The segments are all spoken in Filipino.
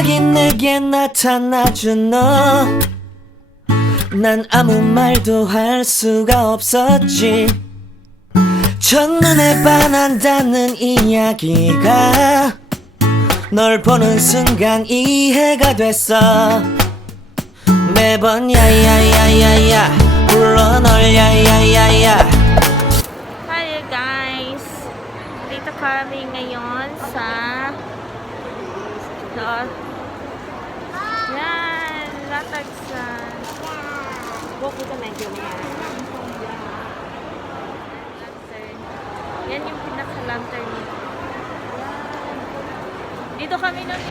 갑자기 내게 나타나준 너, 난 아무 말도 할 수가 없었지. 첫눈에 반한다는 이야기가 널 보는 순간 이해가 됐어. 매번 야야야야야 불러 널 야야야야. Hi guys! Dito kami ngayon sa yan, Latagsan. Buko ka medyo Lantern. Yan yung pinaka-lantern nito. Dito kami nung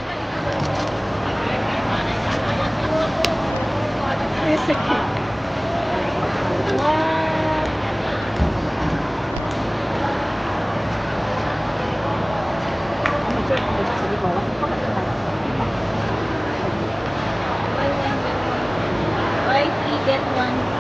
buy 3 get 1.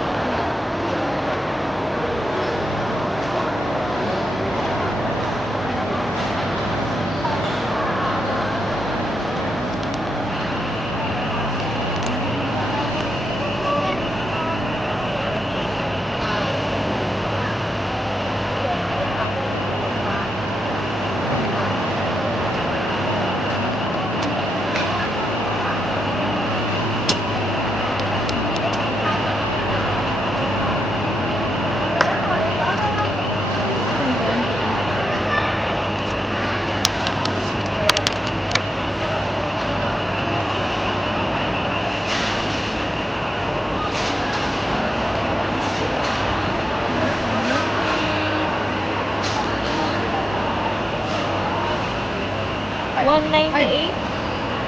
$198.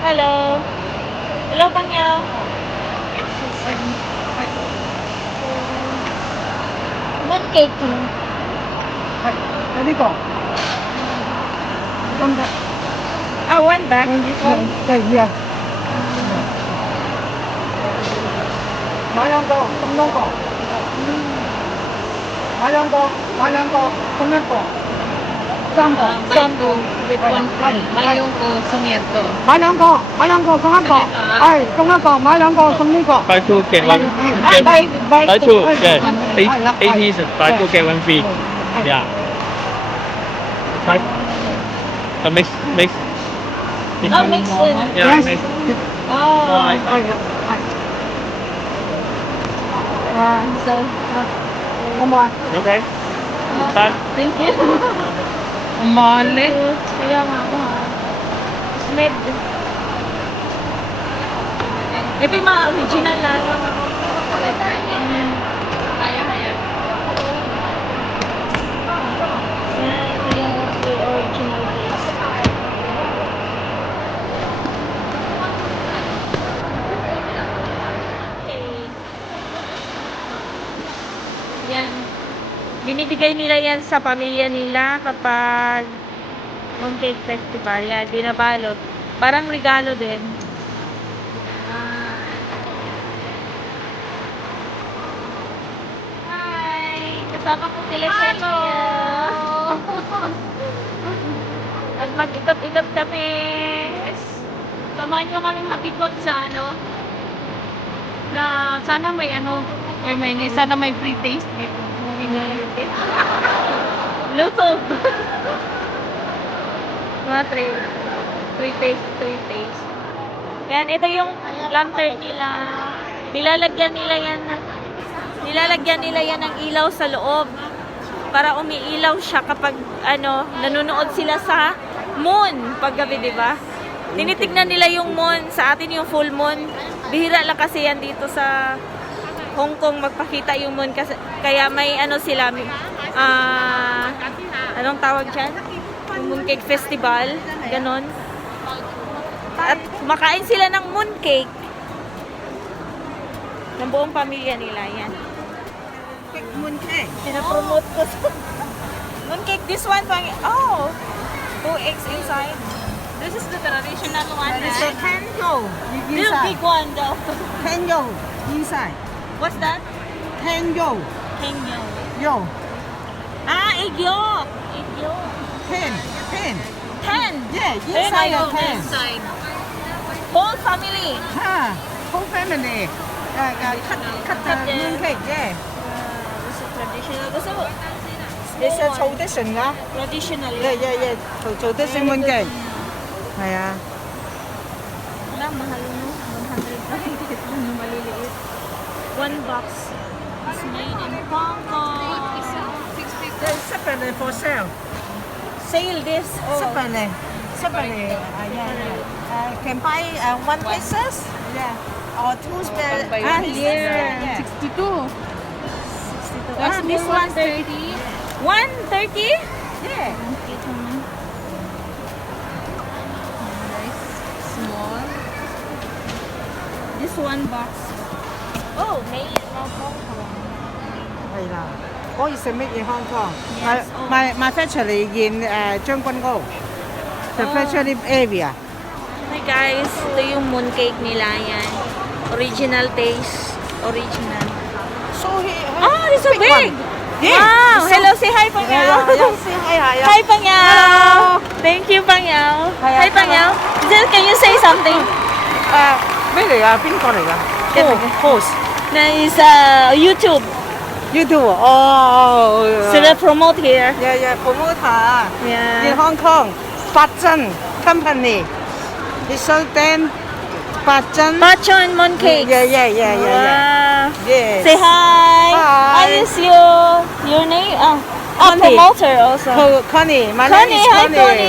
Hello. Hello, Pangyaw. One cake. はい何かどんだ One bag. This one. いや买两个送两个买两个送两个三个With one mayong ko sungyeto. 买两个送一个哎送一个买两个送一个 Buy two get one. Buy two get eight pieces. Buy two get one free. Yeah. Buy. Mix. Oh, mix in. Yeah, Yes. mix. Oh. Alright. So, come on Okay. Done. thank you. Mali Kaya nga ako ha. Med. Ito yung mga original na. Original taste. Okay. Yan. Binibigay nila yan sa pamilya nila kapag Mooncake Festival. Yan, binabalot. Parang regalo din. Hi! Kasama ko sila sa inyo. At mag-itap-itap kami. Samahan nyo kami mag-ikot sa na sana may sana may free taste dito. Lutob! Mga three taste. Yan, ito yung lantern nila. Nilalagyan nila yan ng ilaw sa loob. Para umiilaw siya kapag, nanonood sila sa moon paggabi, di ba? Tinitignan nila yung moon, sa atin yung full moon. Bihira lang kasi yan dito sa Hong Kong magpakita yung moon kasi, kaya may sila anong tawag dyan? Yung Mooncake Festival, ganon. At kumakain sila ng mooncake ng buong pamilya nila, yan. mooncake Pinapromote ko mooncake, this one oh 2 eggs inside. This is the traditional one, It's a right? tango This big inside one though. tango inside What's that? tango Kengyo. yo Egg yolk. Egg yolk. 10 10. yeah Inside inside of of 10 inside. family. Whole family. Cut the mooncake, yeah. This is traditional. Gusto mo? It's a tradition, yeah. Traditional. Yeah. Tradition mooncake. Yeah. Wala, mahal mo. 198 lang yung maliliit. One box is made in Hong Kong. Separately for sale. Sale this. Oh. Separately. Can buy one pieces. Yeah. Or two spare. Here. 62. 62. This one 30. 130? Yeah. Small. This one box. Oh, made in Hong Kong. 係啦，嗰意食乜嘢 Hong Kong？ Yes, My factory in 將軍澳，the factory area。 Hi guys, ito yung mooncake nila yan. Original taste. Original. So Oh, it's so big! Yeah. Wow! Hello, say hi, Pangyaw! Hi, Pangyaw! Thank you, Pangyaw! Hi, Pangyaw! Giselle, can you say something? 咩嚟㗎？邊個嚟㗎？Host Na is YouTube. YouTube。哦。 So they promote here. Yeah, promoter in Yeah. Hong Kong. 八珍 company. He sold them 八珍。 Bachon mooncake. Yeah. Wow. Yes. Say hi. Hi. Is your name? Connie. Promoter also. Connie. My Connie, name is hi, Connie. Connie.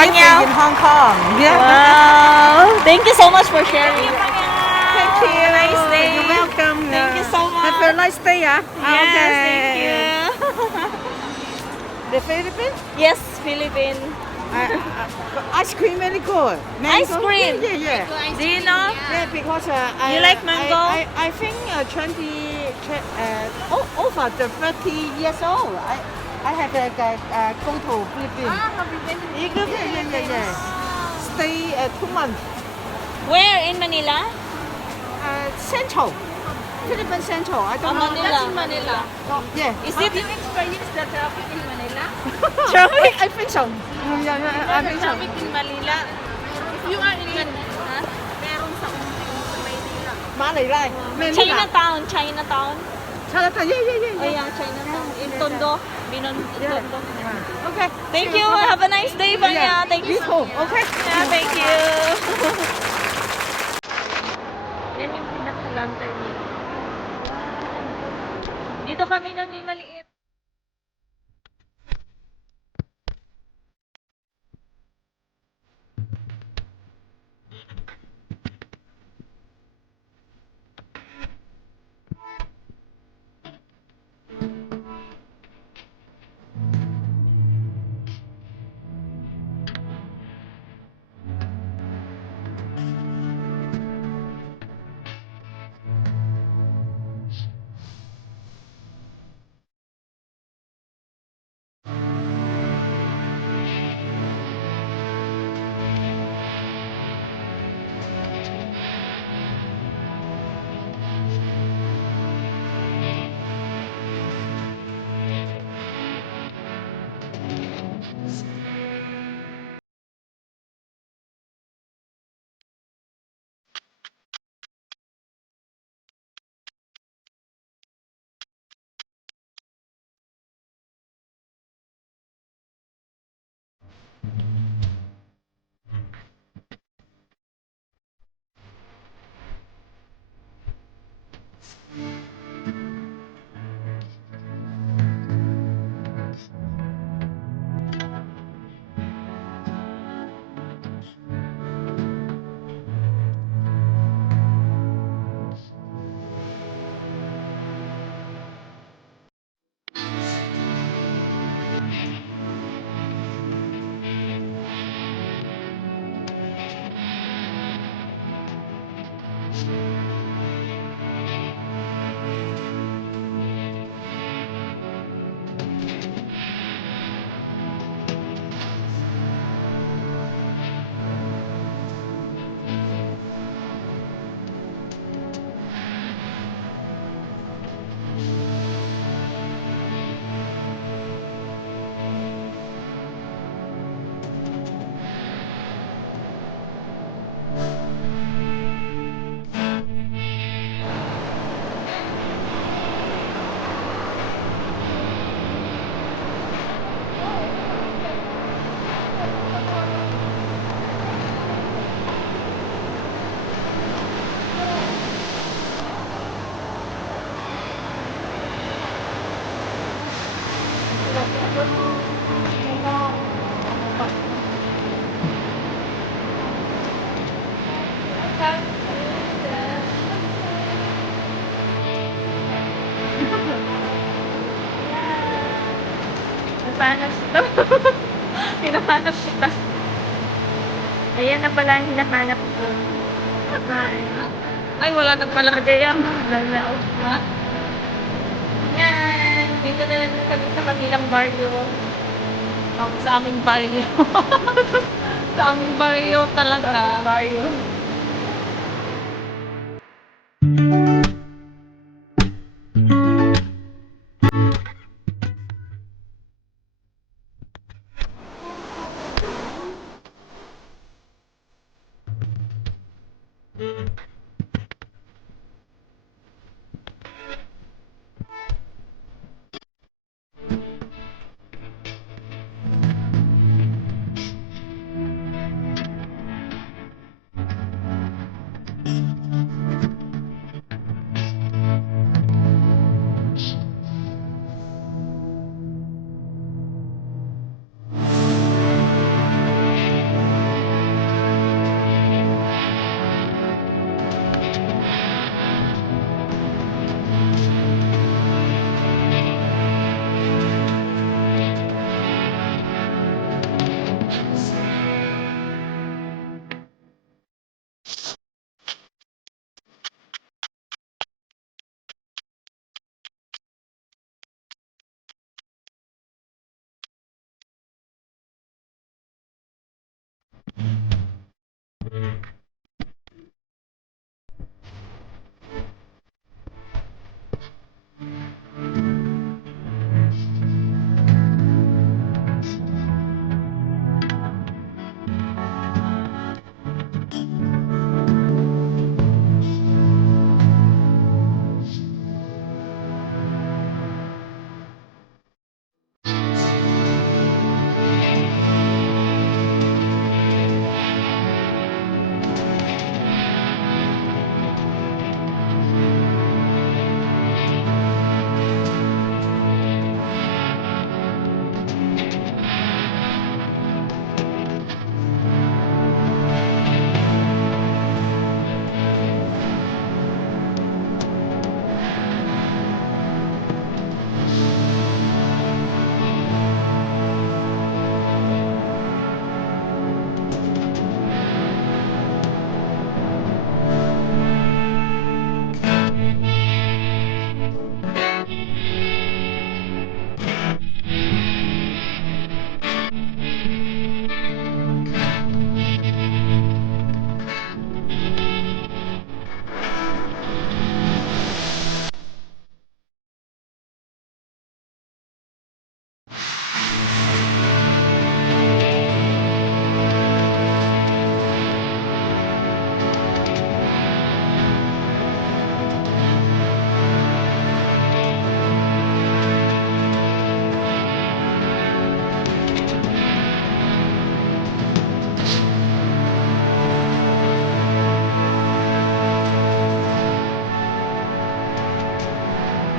Living in Hong Kong. Yeah. Wow. Thank you so much for sharing. Thank you. Have a nice day. You're welcome. Thank you so much. Have a nice day, Yes, thank you. The Philippines? Yes, Philippine. Ice cream very good. Mango? Ice cream? Yeah. Do you know? Yeah, because You like mango? I think 20, over the 30 years old. I have go to Philippines. Yeah. Stay 2 months. Where in Manila? Central. Philippine Central. I don't know. Manila. Manila. Yeah. Is it Experience the traffic in Manila? traffic? I think so. Yeah, I think so. Traffic in Manila. If you are in Manila, meron sa Maynila. Manila. Chinatown. Chinatown. Chinatown. Yeah. Oh yeah, Chinatown. In Tondo. Binon Tondo. Okay. Thank you. Have a nice day, Banya. Thank you. You too. Okay. Yeah, thank you. Yan yung pinaka-lantern nito. Dito kami maliit. Hinahanap kita. Hinahanap kita. Ayan na pala ang hinahanap ko. Ay, wala na pala kagaya. Yan. Dito na lang kami sa kabilang barrio. Sa aming barrio. Sa aming barrio talaga. Barrio.